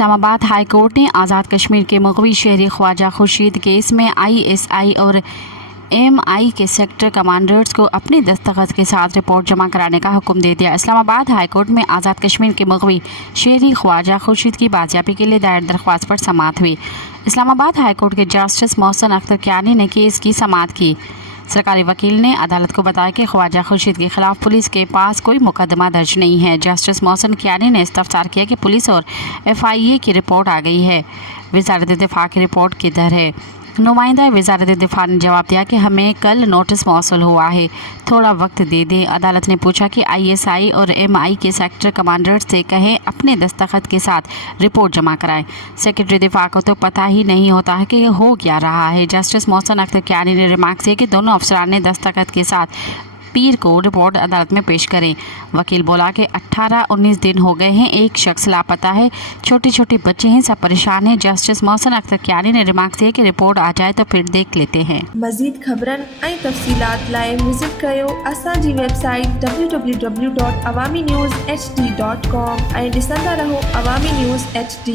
Islamabad high court ने आज़ाद कश्मीर के मुग़वी शहरी ख्वाजा खुर्शीद केस में ISI और MI के सेक्टर कमांडर्स को अपने दस्तखत के साथ रिपोर्ट जमा कराने का हुक्म दे दिया। इस्लामाबाद हाई कोर्ट में आज़ाद कश्मीर के मुग़वी शहरी ख्वाजा खुर्शीद की बाजियाबी के लिए दायर दरख्वास्त पर समाअत हुई। इस्लामाबाद हाई कोर्ट के जस्टिस मोहसिन अख्तर कियानी ने केस की समाअत की। सरकारी वकील ने अदालत को बताया कि ख्वाजा खुर्शीद के खिलाफ पुलिस के पास कोई मुकदमा दर्ज नहीं है। जस्टिस मोहसिन कियानी ने इस्तफसार किया कि पुलिस और FIA की रिपोर्ट आ गई है, वज़ारत दिफा की रिपोर्ट किधर है। नुमाइंदा वज़ारत दिफा ने जवाब दिया कि हमें कल नोटिस मौसूल हुआ है, थोड़ा वक्त दे दें। अदालत ने पूछा कि ISI और MI के सेक्टर कमांडर्स से कहें अपने दस्तखत के साथ रिपोर्ट जमा कराएं। सेक्रेटरी दिफा को तो पता ही नहीं होता है कि हो क्या रहा है। जस्टिस मोहसिन अख्तर कियानी ने रिमार्क किया कि दोनों अफसरान ने दस्तखत के साथ पीर को रिपोर्ट अदालत में पेश करें। वकील बोला कि 18-19 दिन हो गए हैं, एक शख्स लापता है, छोटे छोटे बच्चे हैं, सब परेशान हैं। जस्टिस मोहसिन अख्तर कियानी ने रिमार्क किया कि रिपोर्ट आ जाए तो फिर देख लेते हैं। मज़ीद ख़बरन ऐं तफ़सीलात लाइ विज़िट कयो असांजी वेबसाइट www.awamiNewsHD.com ऐं ॾिसंदा रहो अवामी न्यूज़ HD।